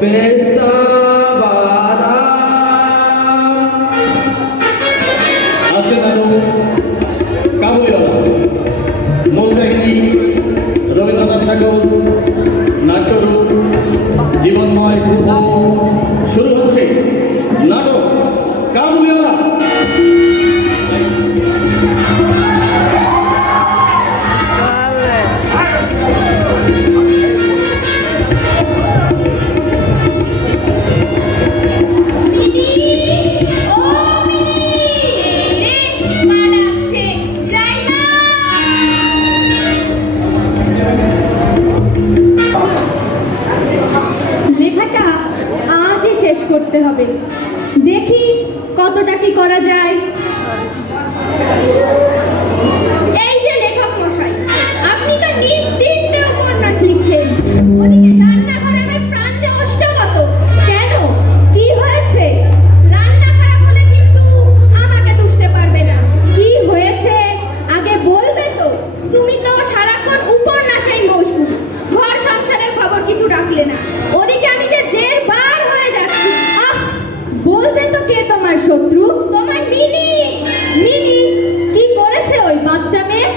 পেস্তা বাদাম। আজকে নাটক কাবুলিওয়ালা, মূল কাহিনী রবীন্দ্রনাথ ঠাকুর, নাট্যরূপ জীবনময় গ্রহ। শুরু হচ্ছে নাটক কাবুলিওয়ালা। লেখাটা আজই শেষ করতে হবে। দেখি কতটা কি করা যায়। এই যে লেখক মশাই, আপনি তো নিশ্চিন্তে উপন্যাস লিখছেন, ওদিকে রান্নাঘরে আমার প্রাণ যে অষ্টগত। কেন, কি হয়েছে? রান্না খারাপ হলে কিন্তু আমাকে দুষতে পারবে না। কি হয়েছে আগে বলবে তো? তুমি তো সারাক্ষণ উপন্যাসেই মশগুল, ঘর সংসারের খবর কিছু রাখলে না। ওদিকে আমি যে জের বার হয়ে যাচ্ছি। আহ, বলবে তো কে তোমার শত্রু? তোমার মিনি। মিনি কি করেছে ওই বাচ্চা মেয়ে?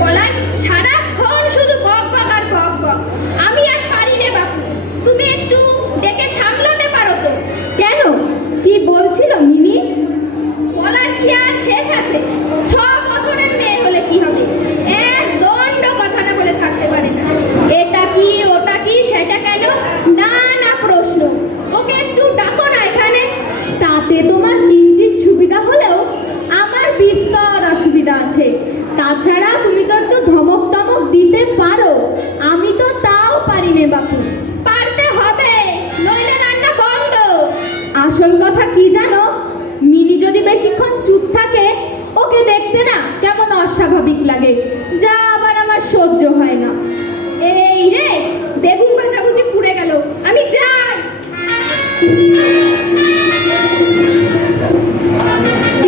বলার সারাক্ষণ শুধু বক বক আর বক বক। আমি আর পারি রে বাপু, তুমি একটু ডেকে সামলাতে পারো তো? কেন, কি বলছিল মিনি? বলার কি আর শেষ আছে? 6 বছরের মেয়ে হলে কি হবে, এক দণ্ড কথা না বলে থাকতে পারে না। এটা কি ওটা কি সেটা কেন, না না প্রশ্ন। ওকে একটু ডাকো না এখানে। তাতে তোমার কিঞ্চিত সুবিধা হলেও আমার বিস্তর অসুবিধা আছে। তাছাড়া তুমি তো একটু ধমক টমক দিতে পারো, আমি তো তাও পারি নে বাপু। পারতে হবে, নইলে রান্না বন্ধ। আসল কথা কি জানো, মিনি যদি বেশিক্ষণ চুপ থাকে, ওকে দেখতে না কেমন অস্বাভাবিক লাগে, যা আবার আমার সহ্য হয় না। এই রে, বেগুন ভাজা বুঝি পুড়ে গেল, আমি যাই।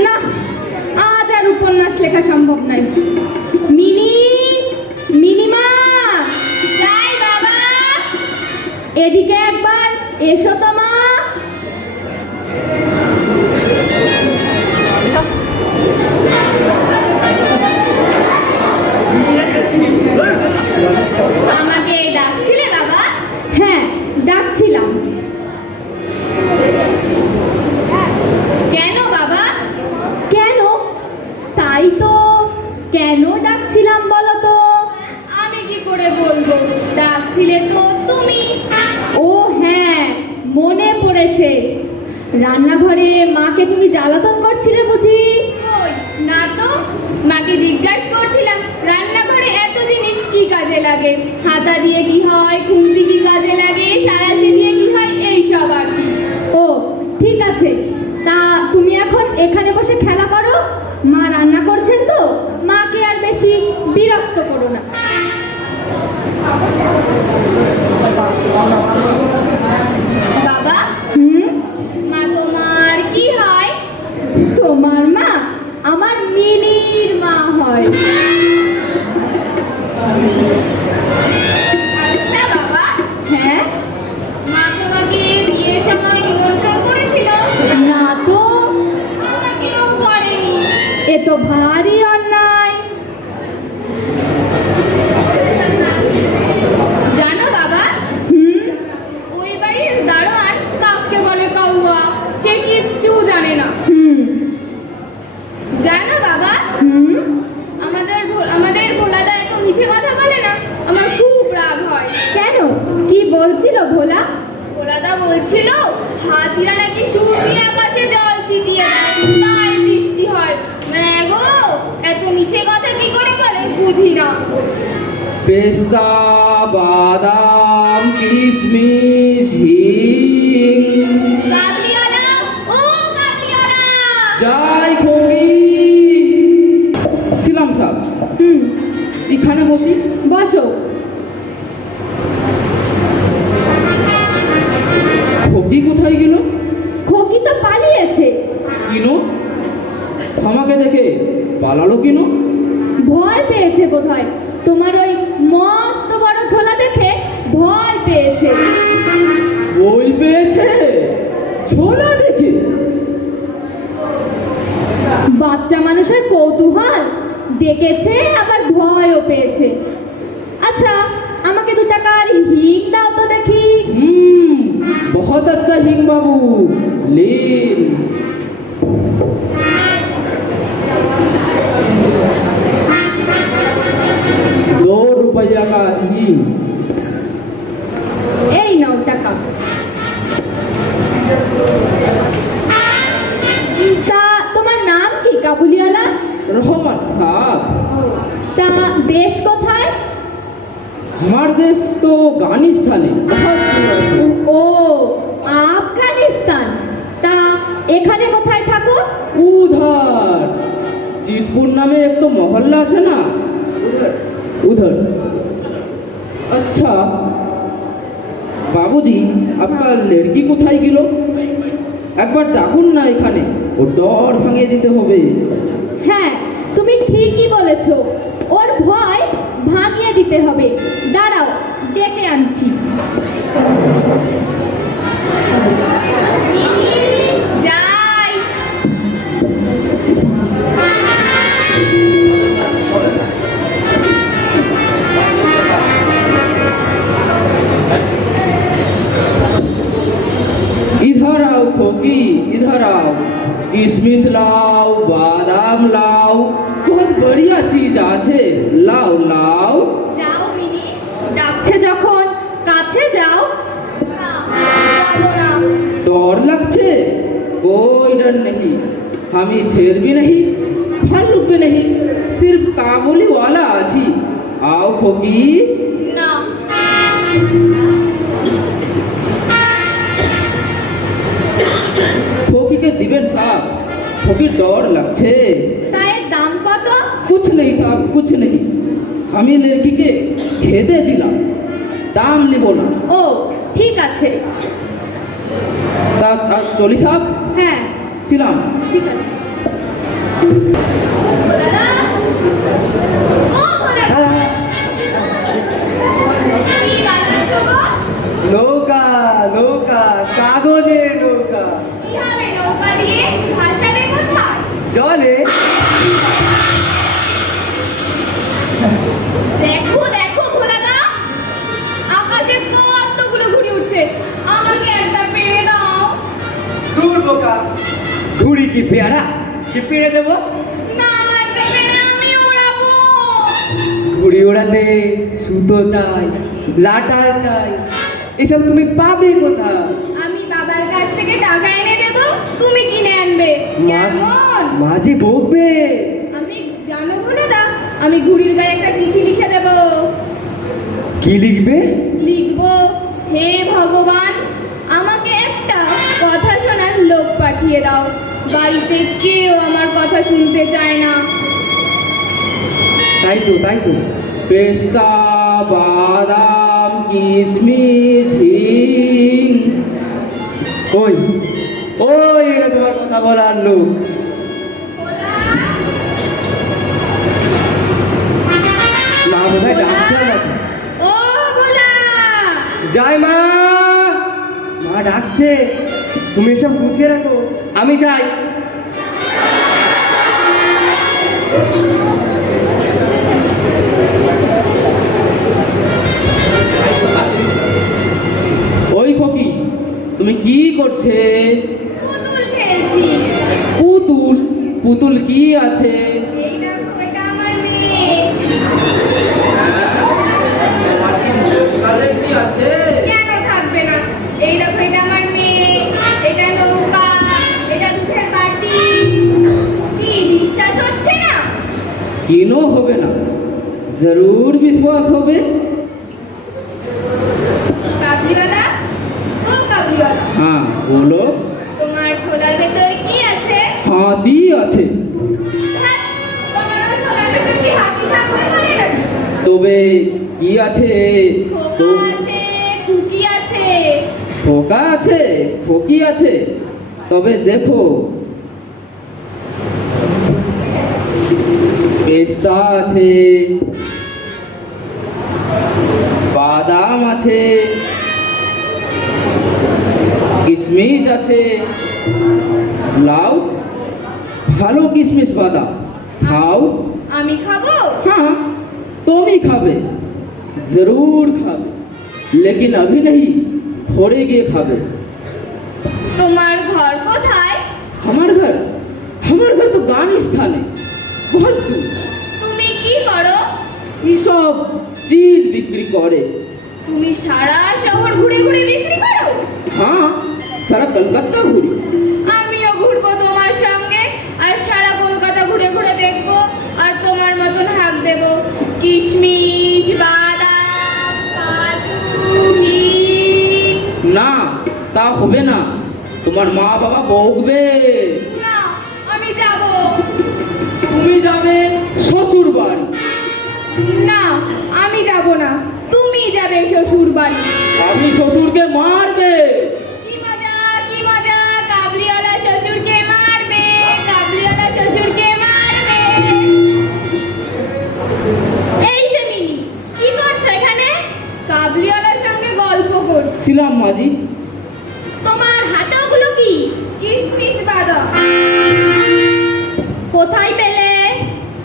না, আজ আর উপন্যাস লেখা সম্ভব নয়। মিনি, মিনিমা, যাই বাবা। এদিকে একবার এসো তো মা। আমাকে ডাকছিলে বাবা? হ্যাঁ, ডাকছিলাম। কেন বাবা? কেন? তাই তো, কেন ডাকছিলাম বলো তো? আমি কি করে বলবো, ডাকছিলে তো তুমি। ও হ্যাঁ, মনে পড়েছে। রান্নাঘরে মাকে তুমি জ্বালাতন করছিলে বুঝি? কই না তো, মাকে জিজ্ঞাসা করছিলাম রান্নাঘরে এত জিনিস কি কাজে লাগে, হাতা দিয়ে কি হয়, খুন্তি কি কাজে লাগে, সারাশি দিয়ে কি হয়, এই সব আর কি। ও ঠিক আছে, তা তুমি এখন এখানে বসে খেলা করো। মা রান্না করছেন তো, মাকে আর বেশি বিরক্ত করো না। বাবা, মা তোমার কি হয়? তোমার মা আমার মিনির মা হয়। আচ্ছা বাবা। হ্যাঁ, মা তোমাকে বিয়ের সময় নিমন্ত্রণ করেছিল? না তো, আমাকেও করেনি। এ তো ভারী অন্যায়। জানো বাবা, ওই বাড়ির দারোয়ান কাককে বলে কাউয়া, সে কিচ্ছু জানে না। জানো বাবা, আমাদের ভোলাদা এত মিছে কথা বলে না, আমার খুব রাগ হয়। কেন, কি বলছিল ভোলা? ভোলাদা বলছিল হাতিরা নাকি সুর দিয়ে আকাশে জল ছিটিয়ে দেয়, তাই বৃষ্টি হয়। গো, এত মিছে কথা কি করে বলে বুঝি না। পেস্তা বাদাম কিশমিশ হিং। কাবলিওয়ালা, ও কাবলিওয়ালা, যাই খোকি। ছিলাম সাহেব, এখানে বসি। বসো। খোকি কোথায় গেল? খোকি তো পালিয়েছে। কিনো? আমাকে দেখে পালালো কিনো? ভয় পেয়েছে বোধহয়। তোমার ওই মস্ত বড় ঝোলা দেখে ভয় পেয়েছে। বই পেয়েছে ছোলা দেখে? বাচ্চা মানুষের কৌতূহল ডেকেছে, আবার ভয়ও পেয়েছে। আচ্ছা, আমাকে 2 টাকার হিং দাও তো দেখি। बहुत अच्छा हिंग बाबू, लेन। ₹2 का हिंग। এই নাও টাকা। তা তোমার নাম কি কাবুলিওয়ালা? रहमत साहब। তা দেশ কোথায়? हमार देश तो अफगानिस्तान है, बहुत दूर আছে। ও, আফগানিস্তান। তা এখানে কোথায় থাকো? उधर चितपुर नामे एक तो मोहल्ला আছে না, उधर उधर। अच्छा बाबूजी, आपका लड़की কোথায় গেল? একবার ডাকুন না এখানে, ও ডর ভাঙিয়ে দিতে হবে। হ্যাঁ, তুমি ঠিকই বলেছ, ওর ভয় ভাঙিয়ে দিতে হবে। দাঁড়াও, ডেকে আনছি। যাই। इधर आओ खोकी, इधर आओ। किशमिश लाओ, बादाम लाओ, बहुत बढ़िया चीज আছে, लाओ लाओ। যাও মিনি, ডাকছে যখন কাছে যাও। না, যাবো না। डर लगছে? कोई डर नहीं, हम शेर भी नहीं, भालू भी नहीं, सिर्फ काबुली वाला আছি। आओ खोकी। না। खोकी के दिবেন साहब, खोकी डर लगছে। তাই এর দাম কত? कुछ नहीं साहब, कुछ नहीं, আমি লড়কিকে খেতে দিলাম, দাম নিব না। ও, ঠিক আছে। তা চলি সাহেব, হ্যাঁ, ছিলাম। ঠিক আছে। ভোলাদা, ও ভোলাদা, কি বানাচ্ছো গো? নৌকা নৌকা, কাগজের নৌকা। কি হবে নৌকা দিয়ে? ভাসাবে কোথায়? জলে। দেখো দেখো ভোলাদা, আকাশে কতগুলো ঘুড়ি উঠছে, আমাকে একটা পেড়ে দাও। দূর বোকা, ঘুড়ি কি পেয়ারা যে পেড়ে দেবো? না, আমার একটা পেড়ে, আমি উড়াবো। ঘুড়ি ওড়াতে সুতো চাই, লাটা চাই, এসব তুমি পাবে কোথায়? আমি বাবার কাছ থেকে টাকা এনে দেব, তুমি কিনে আনবে। কেমন? মাঝে বকবে। আমি জানো ভোলাদা, আমি ঘুড়ির গায়ে একটা চিঠি লিখে দেব। কি লিখবে? লিখবো, হে ভগবান, আমাকে একটা কথা শোনার লোক পাঠিয়ে দাও। বাড়িতে কেউ আমার কথা শুনতে চায় না। তাই তো তাই তো। পেস্তা, বাদাম, কিশমিশ, হিং। ওই ওই এটা তোমার কথা বলার লোক। না বোধহয় ডাকছে আমাকে। ও ভোলা, যাই মা, মা ডাকছে, তুমি এসব গুছিয়ে রাখো, আমি যাই। ওই খোকি, তুমি কি করছে? পুতুল খেলছি। পুতুল? পুতুল কি আছে? এই দেখো, এটা আমার মেয়ে। কি আছে? কেন থাকবে না? এই দেখো, এটা আমার মেয়ে, এটা নৌকা, এটা দুধের বাটি। কি বিশ্বাস হচ্ছে না? কেন হবে না, জরুর বিশ্বাস হবে। কাবলিওয়ালা, ও কাবলিওয়ালা, হ্যাঁ বলো। তোমার ছোলার ভেতরে কি আছে? হাতি আছে। হ্যাঁ, তোমার ওই ছোলার ভেতরে কি হাতি থাকতে পারে নাকি? তবে কি আছে? খোকা আছে, খুকি আছে। খোকা আছে, খোকি আছে, তবে দেখো, পেস্তা আছে, বাদাম আছে, কিশমিশ আছে, লাও, ভালো কিশমিশ বাদাম খাও। আমি খাবো? हाँ तुम ही खावे, जरूर खावे, लेकिन अभी नहीं, थोड़े के खावे। তোমার ঘর কোথায়? हमार घर तो गानिस्थान है, बहुत दूर। তুমি কি করো? ये सब चीज बिक्री करे। তুমি সারা শহর ঘুরে ঘুরে বিক্রি করো? हाँ सारा कलकत्ता घूरी। আমিও ঘুরবো তোমার সঙ্গে, আর সারা কলকাতা ঘুরে ঘুরে দেখবো, আর তোমার মতন হাঁক দেবো কিশমিশ বাদাম কাজু ঘি। না তা হবে না, তোমার মা বাবা বকবে। না, আমি যাব। তুমি যাবে শ্বশুর বাড়ি। না, আমি যাব না, তুমি যাবে শ্বশুর বাড়ি। আপনি শ্বশুরকে মারবে। কি মজা, কি মজা, কাবলিওয়ালা শ্বশুরকে মারবে, কাবলিওয়ালা শ্বশুরকে মারবে। এই যে মিনি, কি করছো এখানে? কাবলিওয়ালার সঙ্গে গল্প করছি। ছিলাম মাঝি। তোমার হাতে ওগুলো কি? কিশমিশ বাদাম। কোথায় পেলে?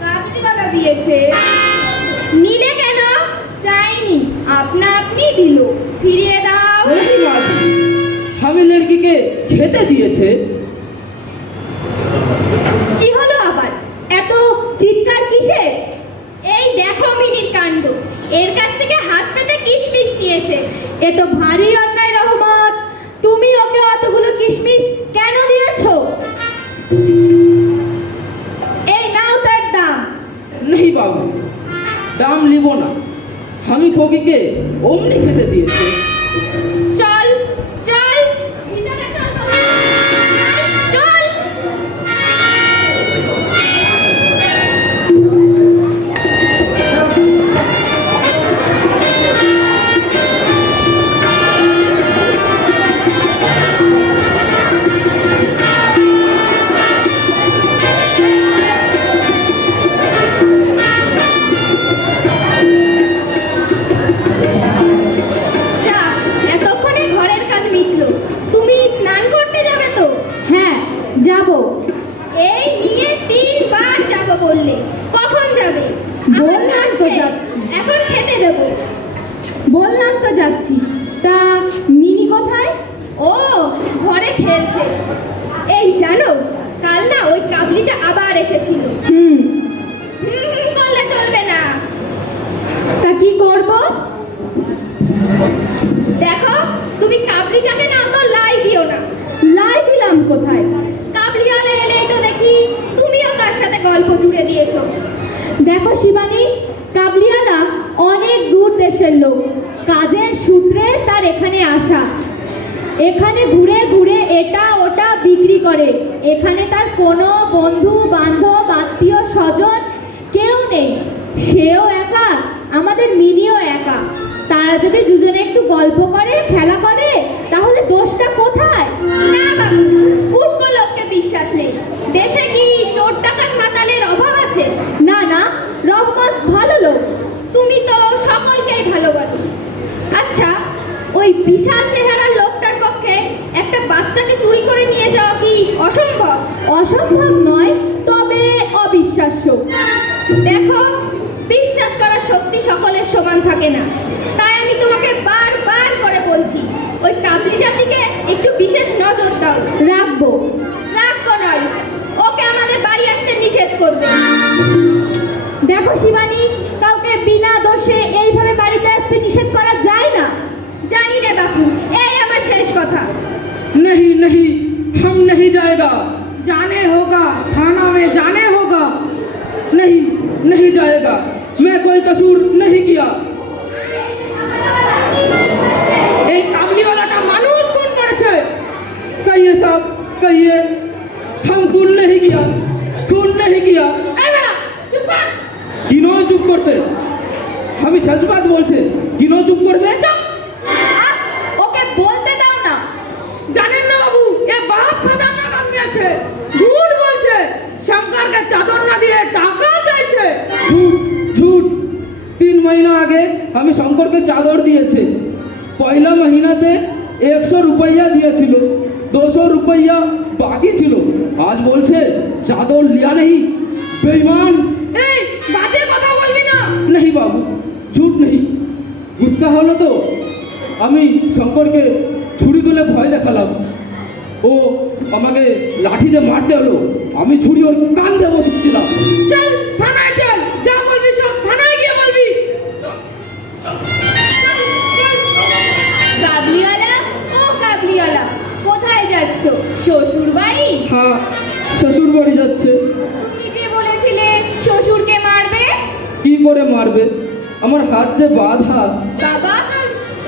কাবলিওয়ালা দিয়েছে। নিলে কেন? চাইনি, আপনা আপনি দিল। ফিরিয়ে দাও। नहीं माजी, हमें लड़की के खेते दिए। কি হলো আবার? এত চিৎকার কিসের? এই দেখো মিনির কাণ্ড, এর কাছ থেকে হাত পেতে কিশমিশ নিয়েছে। এ তো ভারী অন্যায় রহমত, তুমি ওকে অতগুলো কিশমিশ কেন দিয়েছো? এই নাও তার দাম। नहीं बाबू, दाम लिबो ना, हमें खोगी के ओमनी खेते दिए। চল চল, ভিতরে চল বলছি। চল। যা, এতক্ষণে ঘরের কাজ মিটলো। তুমি স্নান করতে যাবে তো? হ্যাঁ যাব। এই নিয়ে 3 বার যাব বললে, কখন যাবে? বললাম তো যাচ্ছি। এখন খেতে দেবো। বললাম তো যাচ্ছি। তা মিনি কোথায়? ও ঘরে খেলছে। এই জানো, কাল না ওই কাবলিটা আবার এসেছিল। হুম করলে চলবে না। তা কি করব? দেখো, তুমি কাবলিটাকে না অত লাই দিও না। লাই দিলাম কোথায়? কাবলিওয়ালা এলেই তো দেখি তুমিও তার সাথে গল্প জুড়ে দিয়েছো। দেখো শিবানী, কাবলিওয়ালা অনেক দূর দেশের লোক, কাজের সূত্রে তার এখানে আসা। এখানে ঘুরে ঘুরে এটা ওটা বিক্রি করে। এখানে তার কোনো বন্ধু বান্ধব আত্মীয় স্বজন কেউ নেই। সেও একা, আমাদের মিনিও একা। তারা যদি দুজনে একটু গল্প করে খেলা করে, তাহলে দোষটা কোথায়? না বাবু, উটকো লোককে বিশ্বাস নেই। দেশে কি চোর ডাকাত মাতালের অভাব আছে? না না, রহমত ভালো লোক। তুমি তো সকলকেই ভালোবাসো। আচ্ছা, ওই বিশাল চেহারার লোকটার পক্ষে একটা বাচ্চাকে চুরি করে নিয়ে যাওয়া কি অসম্ভব? অসম্ভব নয়, তবে অবিশ্বাস্য। দেখো, বিশ্বাস করার শক্তি সকলের সমান থাকে না। তাই আমি তোমাকে বারবার করে বলছি, ওই কাবলি জাতিকে একটু বিশেষ নজর দাও। রাখবো নয়, ওকে আমাদের বাড়ি আসতে নিষেধ করবে। দেখো শিবানী, কাউকে বিনা দোষে এইভাবে বাড়িতে আসতে নিষেধ করা যায় না। জানি রে বাপু, এই আমার শেষ কথা। नहीं नहीं, हम नहीं जाएगा। जाने होगा, थाना में जाने होगा। नहीं नहीं जाएगा, मैं कोई कसूर नहीं किया। এই কাবলিওয়ালাটা মানুষ খুন করেছে। कहिए साहब, कहिए, हम खून नहीं किया, खून नहीं किया। এই বেটা, চুপ কর। किनो चुप करते, हम सच बात बोलছে, किनो चुप करবে। আহ, ওকে বলতে দাও না। জানেন না বাবু, এ বাপ খতরনাক আদমি আছে। ঝুট বলছে, শঙ্করকে চাদর না দিয়ে টাকা চাইছে। झूठ झूठ, 3 महीना आगे हमें शंकर के चादर दिए थे। पहला महीनाते 100 रुपया दिया छिलो, 200 रुपया बाकी छिलो। आज बोलছে चादर लिया नहीं, बेईमान। এই বাজে কথা বলবি না। नहीं बाबू, झूठ नहीं। गुस्सा হলো তো আমি শঙ্করকে ছুরি তুলে ভয় দেখালাম। ও আমাকে লাঠি দিয়ে মারতে হলো, আমি ছুরি ওর কান দিয়ে বসিয়ে দিলাম। চল থানায় চল, যা বলবি সব থানায় গিয়ে বলবি। কাবলিওয়ালা, ও কাবলিওয়ালা, কোথায় যাচ্ছ? শ্বশুর বাড়ি? হ্যাঁ, শ্বশুর বাড়ি যাচ্ছে। তুমি যে বলেছিলে শ্বশুরকে মারবে। কি করে মারবে? আমার হাত যে বাঁধা। বাবা,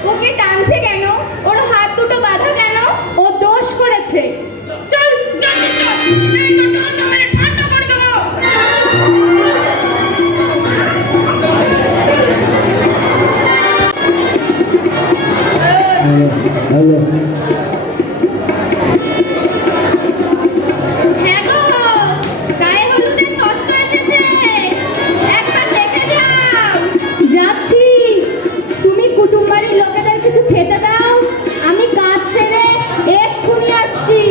ওকে টানছে কেন? ওর হাত দুটো বাঁধা কেন? ও দোষ করেছে। চল জলদি চল, এই তো ঠান্ডা মেরে ঠান্ডা করে দেবো। হ্যাঁ গো, গায়ে হলুদের তত্ত্ব এসেছে, একবার দেখে যাও। যাচ্ছি। তুমি কুটুম বাড়ির লোকেদের কিছু খেতে দাও, আমি কাজ ছেড়ে এক্ষুনি আসছি।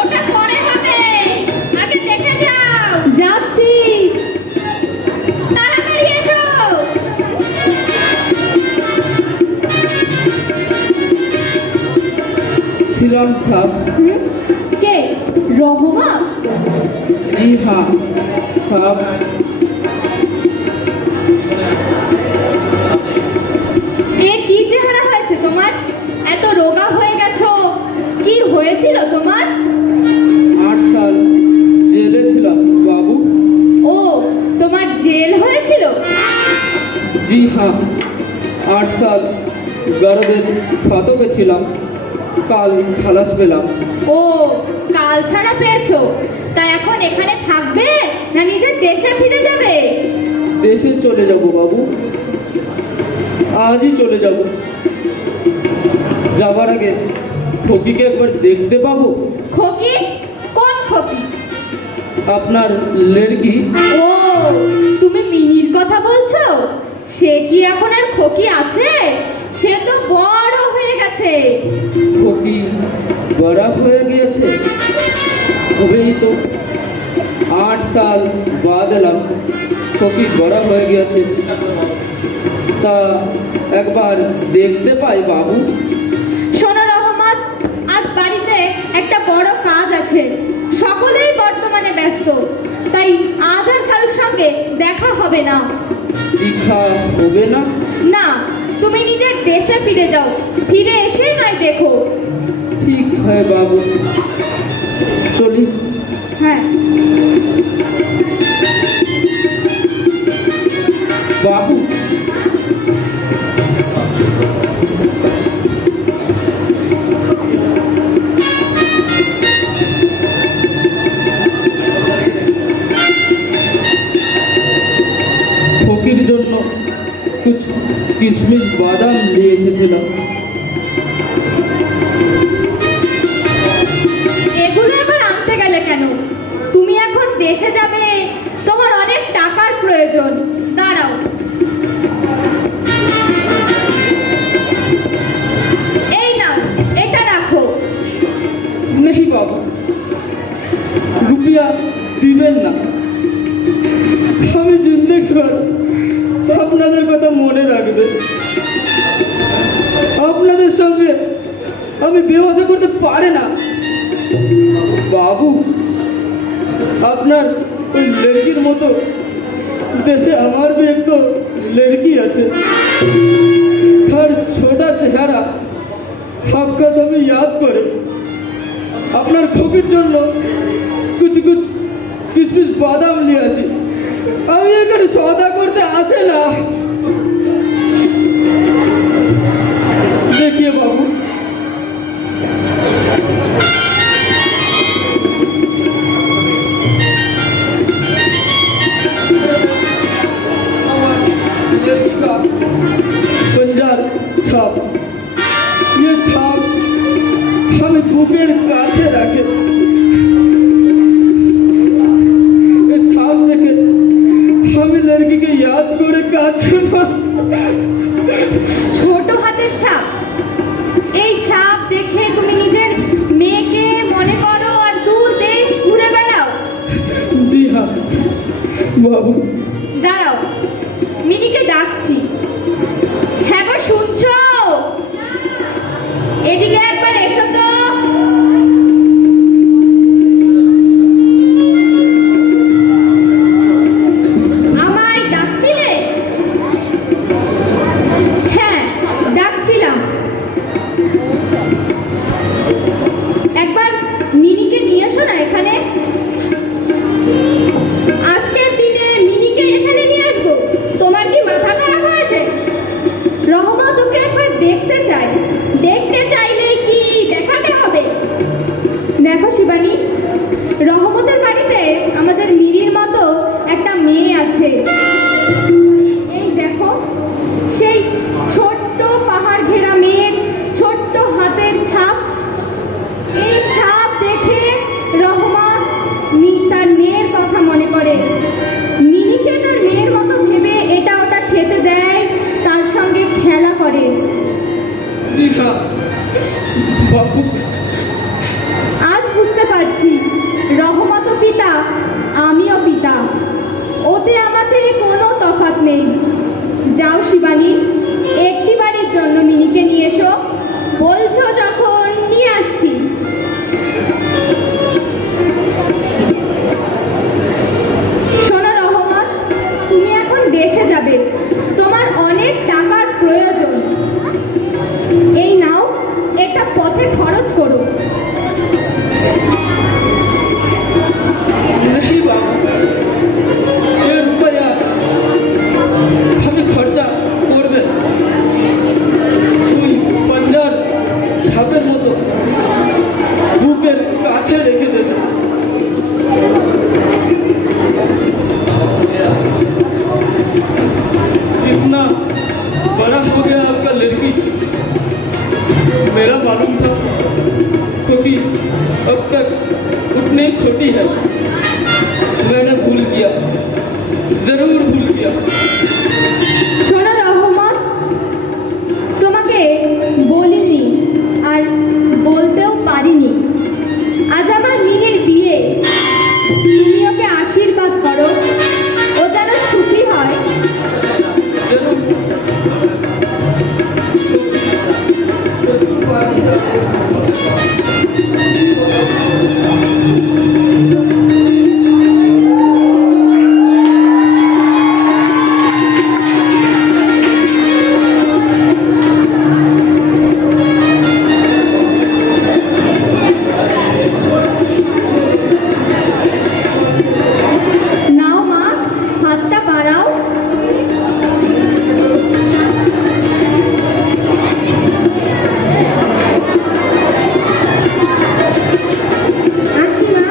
ওটা পরে হবে, আগে দেখে যাও। যাচ্ছি, তাড়াতাড়ি এসো। श्रीराम साहब। কে? রহমা? जी हाँ साहब। এ কি চেহারা হয়েছে তোমার? এত রোগা হয়ে গেছো, কি হয়েছিল তোমার? 8 साल জেলে ছিলাম বাবু। ও, তোমার জেল হয়েছিল? जी हाँ, 8 साल গারদের ফাতকে ছিলাম, কাল খালাস পেলাম। ও, কাল ছাড়া পেয়েছো? তা এখন এখানে থাকবে না নিজের দেশে ফিরে যাবে? দেশে চলে যাব বাবু, আজই চলে যাব। যাবার আগে ফকিকে একবার দেখতে পাবো? খোকি? কোন খোকি? আপনার লড়কি। ও, তুমি মিনির কথা বলছো? সে কি এখন আর খোকি আছে? সে তো বড় হয়ে গেছে। ফকি বড় হয়ে গিয়েছে? হবেই তো, 8 साल बाद এলাম, ফকি বড় হয়ে গিয়েছে। তা একবার দেখতে পাই বাবু? শোনো রহমত, আজ বাড়িতে একটা বড় কাজ আছে, সকলেই বর্তমানে ব্যস্ত, তাই আজ আর কারোর সঙ্গে দেখা হবে না। দীক্ষা হবে না? না, তুমি নিজের দেশে ফিরে যাও, ফিরে এসে নয় দেখো। ঠিক है বাবু, চলি। হ্যাঁ। বাবু, ফকির জন্য कुछ किशमिश বাদাম নিয়ে এসেছিলাম। এগুলো এবার আনতে গেলে কেন? তুমি এখন দেশে যাবে, তোমার অনেক টাকার প্রয়োজন। দাঁড়াও, এই নাও, এটা রাখো। नहीं बाबू, रुपया দিবেন না। আমি জিন্দেগি ভর আপনাদের কথা মনে রাখবে। আপনাদের সঙ্গে আমি ব্যবসা করতে পারে না বাবু। আপনার ওই লড়কির মতো দেশে আমার भी एक तो लड़की আছে। हर छोटा चेहरा आपका तभी याद করে। আপনার খোকির জন্য कुछ कुछ किशमिश বাদাম নিয়ে আসি। আমি এখানে সওদা করতে আসে না। देखिए बाबू, पंजार छाप, ये छाप हमें बुकेर काछे रखे। ये छाप देखे हमें लड़की के याद करे काछे দেখে তুমি নিজের মেয়েকে মনে করো আর দূর দেশ ঘুরে বেড়াও? জি হ্যাঁ বাবু। দাঁড়াও, মিনিকে ডাকছি। হ্যাঁ গো, শুনছো? এদিকে একবার এসো তো। আমায় ডাকছিলে? হ্যাঁ, ডাকছিলাম। একবার মিনিকে নিয়ে এসো না এখানে। আজকের দিনে মিনিকে এখানে নিয়ে আসবো? তোমার কি মাথা খারাপ হয়েছে? রহমত ওকে একবার দেখতে চাই। দেখতে চাইলে কি দেখাতে হবে? দেখো শিবানী, রহমতের বাড়িতে আমাদের মিরির মতো একটা মেয়ে আছে। এই দেখো, সেই ছোট্ট পাহাড় ঘেরা মেয়ের ছোট্ট হাতের ছাপ। এই ছাপ দেখে রহমত তার মেয়ের কথা মনে করে। মিনিকে তার মেয়ের মতো ভেবে এটা ওটা খেতে দেয়, তার সঙ্গে খেলা করে। জি হ্যাঁ বাবু। আজ বুঝতে পারছি রহমতও পিতা, আমিও পিতা। ওতে আমাদের কোনো তফাৎ নেই। যাও শিবানী, একটিবারের জন্য মিনিকে নিয়ে এসো। বলছো যখন, নিয়ে আসছি। শোনো রহমত, তুমি এখন দেশে যাবে, তোমার অনেক টাকার প্রয়োজন। এই নাও, এটা পথে খরচ করো। नहीं बाबू, ये रुपया আমি খরচা করবে। তুই পাঞ্জার ছাপের মতো বুকের কাছে রেখে দেবে। इतना बड़ा हो गया आपका लड़की, मेरा मालूम था, क्योंकि अब तक उतनी छोटी है। मैंने भूल किया, जरूर भूल किया। শোনো রহমত, তোমাকে বলিনি আর বলতেও পারিনি। আজ আমার মিনির বিয়ে, তুমি ওকে আশীর্বাদ করো, ও যেন সুখী হয়। जरूर। নাও মা, হাতটা বাড়াও। আসি মা।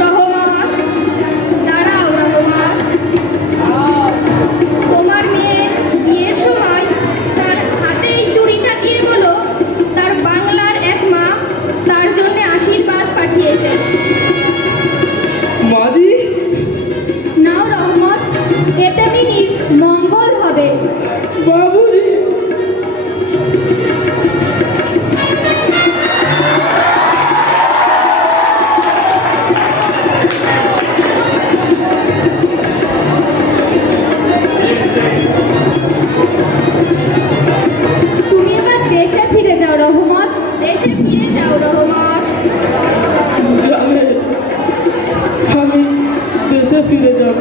রহমত, দাঁড়াও রহমত। তোমার মেয়ে বিয়ের সময় তার হাতে এই চুড়িটা দিয়ে বলো তার বাংলার এক মা তার জন্য আশীর্বাদ পাঠিয়েছে। माँ जी, নাও রহমত, এতে মিনির মঙ্গল হবে। बाबू जी। তুমি এবার দেশে ফিরে যাও রহমত, দেশে ফিরে যাও রহমত। जाने, আমি দেশে ফিরে যাব।